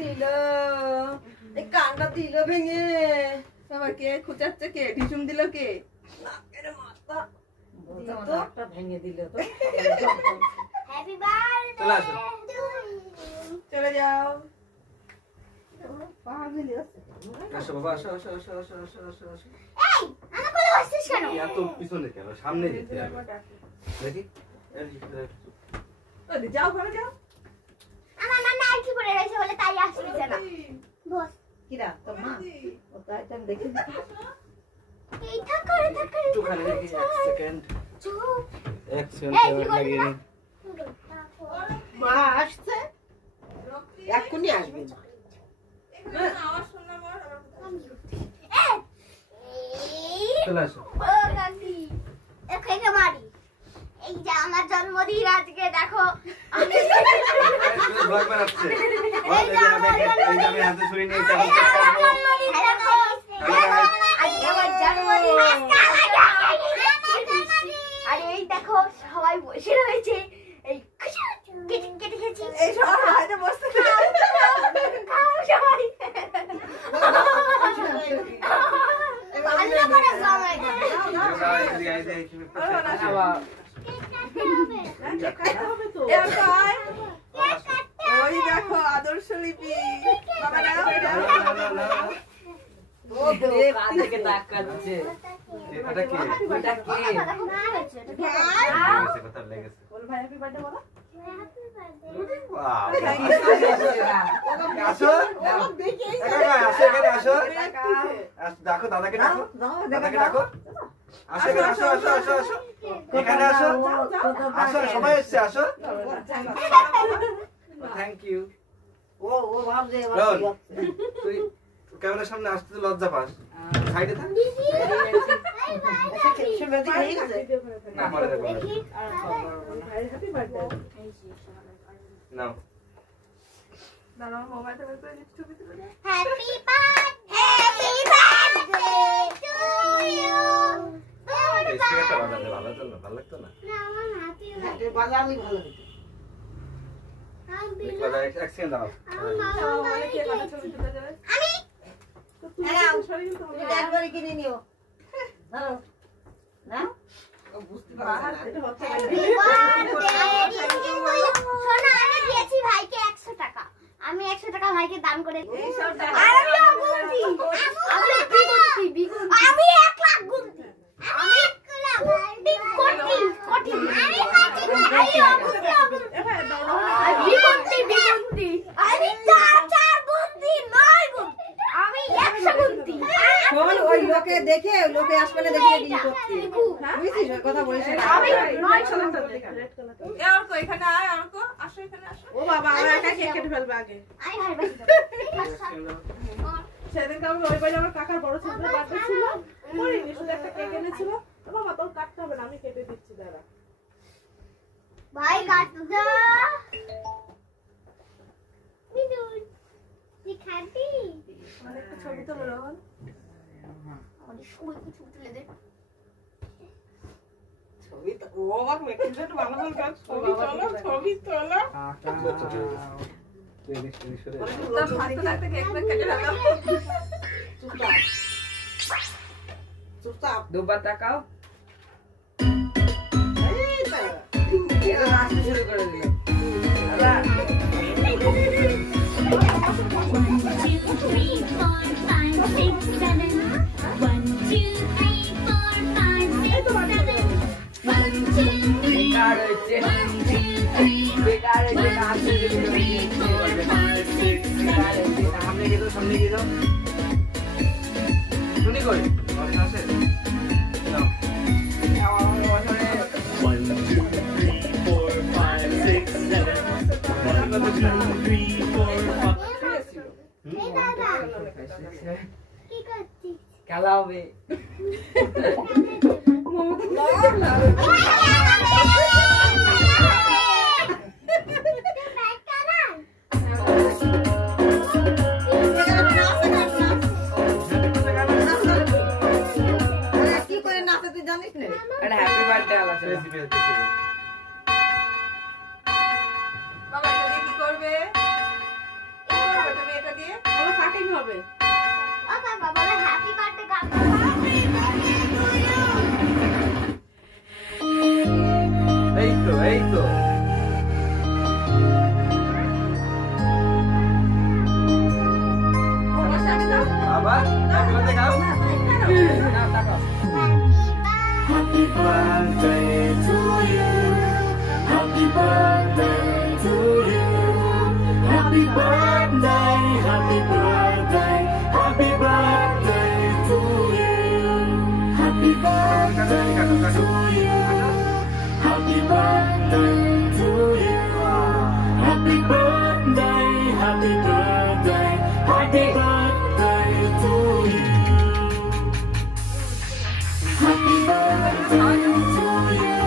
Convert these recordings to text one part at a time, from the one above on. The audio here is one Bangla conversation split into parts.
দিল, এই কানটা দিল ভেঙে। বাবা কে খুঁচাচ্ছে, কে ঢিসুম দিল, কে নাকের মাথা ভেঙে দিল তো। হ্যাপি বার্থডে চলে যাও। আসো বাবা, আসো আসো আসো আসো আসো আসো আসো। এই আমার কোলে বসছিস কেন? এত পিছনে কেন, সামনে যেতে হবে দেখি। ওই যাও, ঘরে যাও। আমার মা নাইটি পরে রয়েছে বলে তাই আসছে না। বস কিরা তোর মা? ও তাই তো আমি দেখি। এই থাকারে একটু খালি দেখি, এক সেকেন্ড। চুপ। এক সেকেন্ড লাগিয়ে নি। মা আসছে, এক্ষুনি আসবে। আওয়াজ শুনলাম ওর। চলে আসো। ও গান্ধী এখানে মারি। এই যে আমার জন্মদিন আজকে দেখো। ব্লগ বানাচ্ছে। এই যে আমি হাতে ছুরি নিয়ে চাবো। আরে এই দেখো সবাই বসে রয়েছে। এই কেটে কেটে খেয়েছি। এই সব বাইরে বসতে খাও সবাই। ভালো করে সবাই। ওই দেখো আদর্শ লিপি। বাবা নাও। ও দেখতে তাকাচ্ছে। এটা কি? এটা কি? কথা লেগেছে। বল ভাই হ্যাপি বার্থডে বলো। ওয়াও। আসো। আসো এখানে আসো। দেখো দাদাকে ডাকো। দাদাকে ডাকো। আসো এখানে আসো আসো আসো আসো। এখানে আসো। আসো সবাই এসেছে আসো। Thank you. ও ভাবছে তুই ক্যামেরার সামনে আসতে তো লজ্জা পাস। সাইডে থাক। না পরে দেখো। Happy birthday. নাও। দাঁড়াও মোবাইলটা বের করে দিচ্ছি, ছবি তুলে দাও। Happy birthday to you. স্পিকারটা বাজাতে ভালো তো না, ভালো লাগতো না। না আমার হ্যাপি এটা বাজারই ভালো হতো। বার্থডে। বাজা এক সেকেন্ড দাও। মোবাইলে কে কত ছবি তুলে দেবে? আমি নাও শরীর তুমি একবারই কিনে নিও। নাও নাও। ও বুঝতে পারছে না এটা হচ্ছে সোনা আমি দিয়েছি ভাইকে 100 টাকা। আমি 100 টাকা ভাইকে দান করে এই সব টাকা। আর আমি গুনতি। আমি 1 লাখ গুনতি। আমি 1 লাখ কোটি কোটি। আমি গুনতি। আমি 4 গুনতি 9 গুনতি। আমি 100 গুনতি। শোন ওই লোকে দেখে লোকে আসবে না দেখে ডিল করতে। বুঝছিস ওই কথা বলিস না। আমি 9 ছোট এ আর কো এখানে আয়, আর কো আসো এখানে আসো। ও বাবা আমরা একা কেক কেটে ফেলবে আগে। আমি ভাই বাসি। সেদিন কাল ওই বাড়ি আমার কাকার বড় ছেলের বার্থডে ছিল। করিনি, শুধু একটা কেক এনেছিল। তো বাবা তোর কাটতে হবে না, আমি কেটে দিচ্ছি দাঁড়া। ভাই কাট দাও। বিদুর দিখাতি। মানে একটা ছবি তো বলো। আমাদের সবাইকে ছবি তুলে দে। ছবি তো ও আবার মেকআপ একটু ভালো ভালো কাজ ছবি তোলো, ছবি তোলো। তুই দেখছিস সরে। তা ফাটতে লাগতে কেক কেটে ফেলো। চুপচাপ চুপচাপ দুবার তাকাও। এই তো এটা নাচতে শুরু করে দিল। আবার 1, 2, 3, 4, 5, 6, 7. 1, 2, 3, 4, 5, 6, 7. 1, 2, 3, বেকার হচ্ছে 1, 2, 3, বেকার হচ্ছে নাচতে শুরু করে দিল। 4, 5, 6, বেকার 7. হচ্ছে সামনে গিয়ে দাও, সামনে গিয়ে দাও। শুনি কই? কথা আছে? নাও। 1, 2, 3, 4, 5, 6, 7. 1, 2, 3, 4, 5. এই দাদা কি করছিস? খেলা হবে। কি করে নাচে তুই জানিস না? এটা হ্যাপি বার্থডে আলা ছিল। বাবা এটা কি করবে? কি করবে তুমি? টাইম হবে। ও বাবা বলে হ্যাপি বার্থডে কাকা। এই তো এই তো আবার দেখাও Happy birthday to you. Happy birthday to you. Happy birthday, happy birthday, happy birthday to you. Happy birthday to you. Happy birthday to you. Happy birthday, happy birthday, happy birthday to you. Happy birthday to you.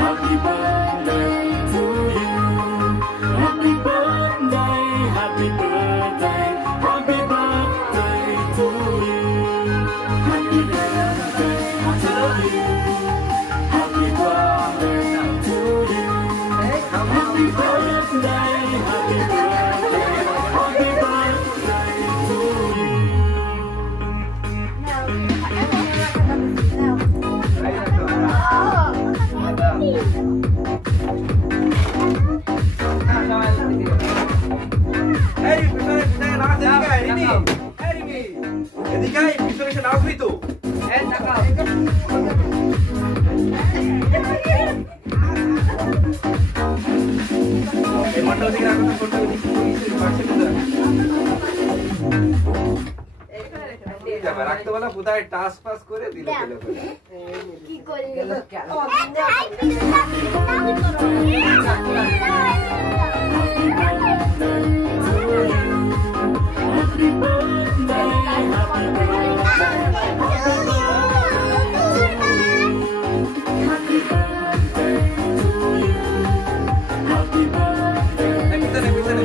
Happy birthday to you. Happy birthday, happy birthday, happy birthday to you. Happy birthday to you. Happy birthday to you. Happy birthday, happy birthday, happy birthday to you. এই পিছনে পিছনে না এদিকে আয় রিমি এই রিমি এদিকে আয় পিছনে এসে নাচবি তো এই তাকাও এই মন্ডল দিকে রাখো ফটো দিকে পাশে দিতে এই যাবে রাখতে বলা কোথায় টাস পাস করে দিল ফেলে ফেলে কি করলি Happy birthday, happy birthday to you. Happy birthday, পিছনে পিছনে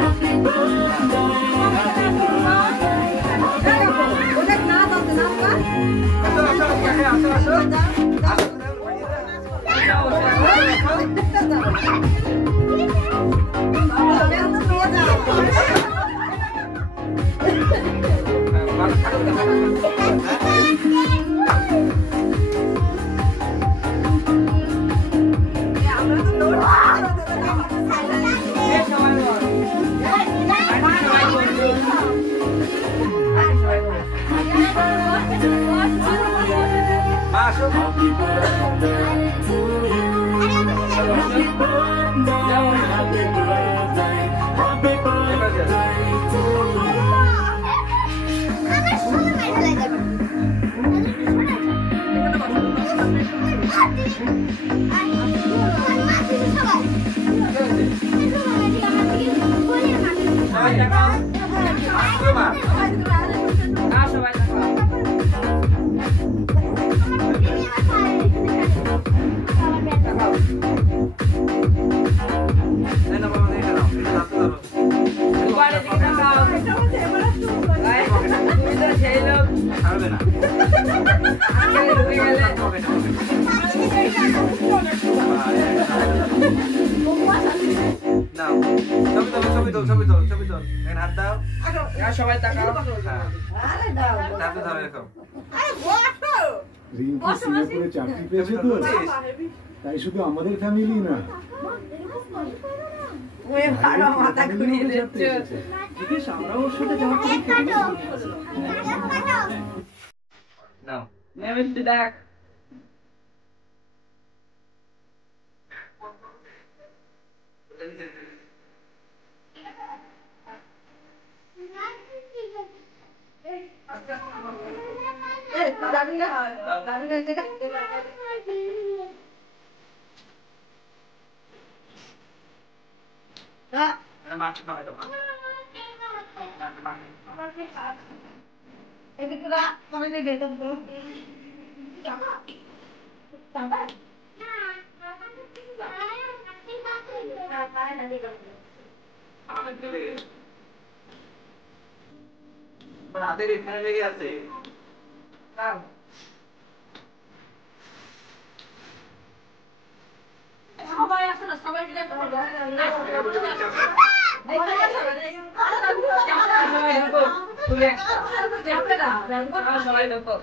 happy birthday, happy birthday. ওটা না দাও না আসো আসো আসো আসো আসো Happy birthday to you. Happy birthday, happy birthday, happy birthday to you. আমার শোনা মেরে লাগবে সবাই তাকাও রিঙ্কি সিঙ্গাপুরে চাকরি পেয়েছে তো তাই শুধু আমাদের ফ্যামিলি না ওই ভাড়া মাথা ঘুরিয়ে দিচ্ছে জিজ্ঞেস আমরাও ওর সাথে যাওয়ার থেকে নাও নেমেন দেখ হাতের এখানে লেগে আছে সবাই আসে না সবাই মিলে যাবে না, সবাই দেখো।